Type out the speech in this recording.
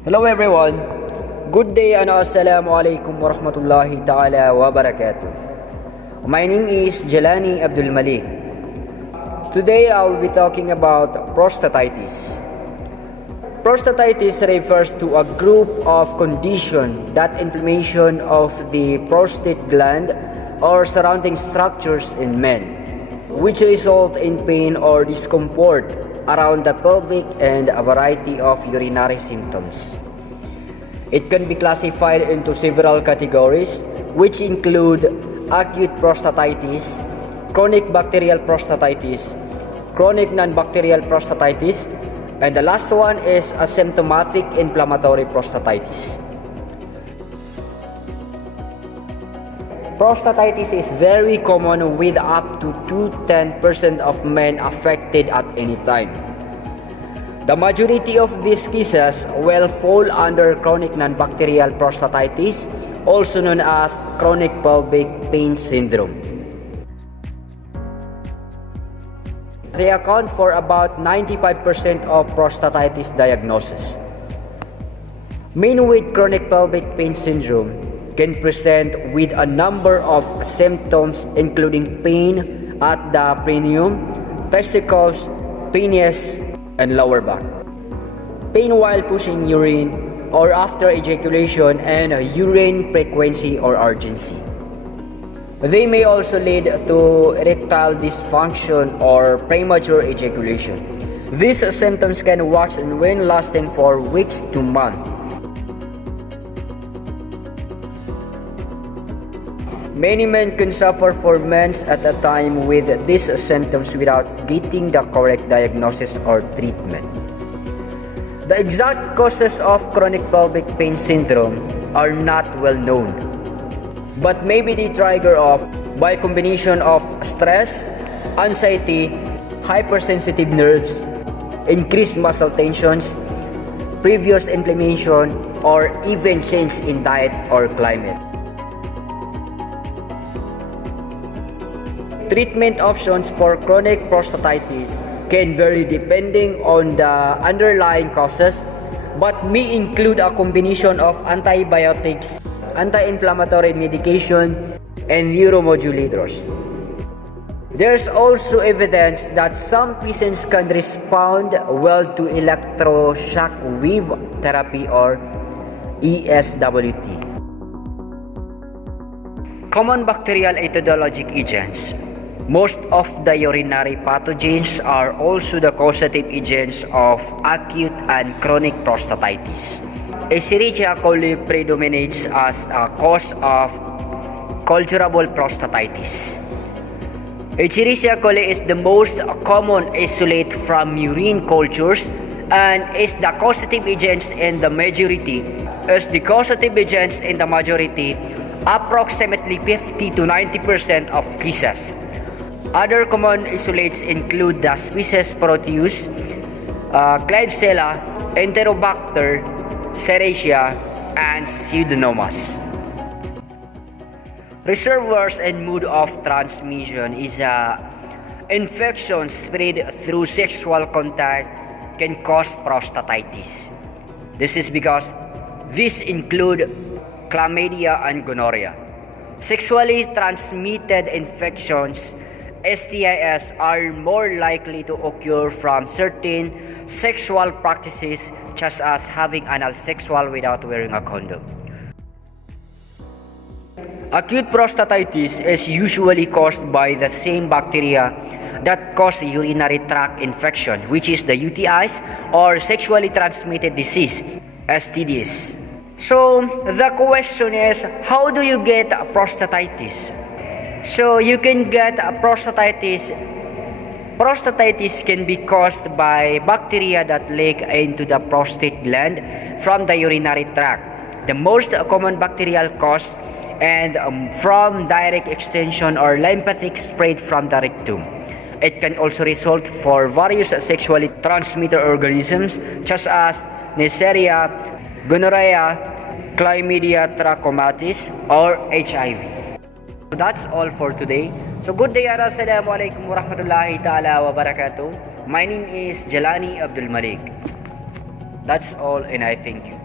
Hello everyone, good day and assalamu alaikum warahmatullahi ta'ala wabarakatuh. My name is Jelani Abdul Malik. Today I will be talking about prostatitis. Prostatitis refers to a group of conditions that inflammation of the prostate gland or surrounding structures in men, which result in pain or discomfort around the pelvic and a variety of urinary symptoms. It can be classified into several categories, which include acute prostatitis, chronic bacterial prostatitis, chronic non-bacterial prostatitis, and the last one is asymptomatic inflammatory prostatitis. Prostatitis is very common with up to 2-10% of men affected at any time. The majority of these cases will fall under chronic non-bacterial prostatitis, also known as chronic pelvic pain syndrome. They account for about 95% of prostatitis diagnosis. Men with chronic pelvic pain syndrome can present with a number of symptoms including pain at the perineum, testicles, penis, and lower back, pain while pushing urine or after ejaculation, and urine frequency or urgency. They may also lead to erectile dysfunction or premature ejaculation. These symptoms can wax and wane, lasting for weeks to months. Many men can suffer for months at a time with these symptoms without getting the correct diagnosis or treatment. The exact causes of chronic pelvic pain syndrome are not well known, but may be triggered off by a combination of stress, anxiety, hypersensitive nerves, increased muscle tensions, previous inflammation, or even change in diet or climate. Treatment options for chronic prostatitis can vary depending on the underlying causes, but may include a combination of antibiotics, anti-inflammatory medication, and neuromodulators. There's also evidence that some patients can respond well to electroshock wave therapy or ESWT. Common bacterial etiologic agents. Most of the urinary pathogens are also the causative agents of acute and chronic prostatitis. Escherichia coli predominates as a cause of culturable prostatitis. Escherichia coli is the most common isolate from urine cultures and is the causative agents in the majority. Approximately 50 to 90% of cases. Other common isolates include the species Proteus, Klebsiella, Enterobacter, Serratia, and Pseudomonas. Reservoirs and mode of transmission is infection spread through sexual contact can cause prostatitis. This is because these include chlamydia and gonorrhea. Sexually transmitted infections, STIs, are more likely to occur from certain sexual practices such as having anal sex without wearing a condom. Acute prostatitis is usually caused by the same bacteria that cause urinary tract infection, which is the UTIs or sexually transmitted disease, STDs. So the question is, how do you get prostatitis? So you can get prostatitis. Prostatitis can be caused by bacteria that leak into the prostate gland from the urinary tract. The most common bacterial cause and from direct extension or lymphatic spread from the rectum. It can also result for various sexually transmitted organisms such as Neisseria, gonorrhea, chlamydia trachomatis, or HIV. So that's all for today. So good day and assalamu alaikum warahmatullahi ta'ala wabarakatuh. My name is Jelani Abdul Malik. That's all and I thank you.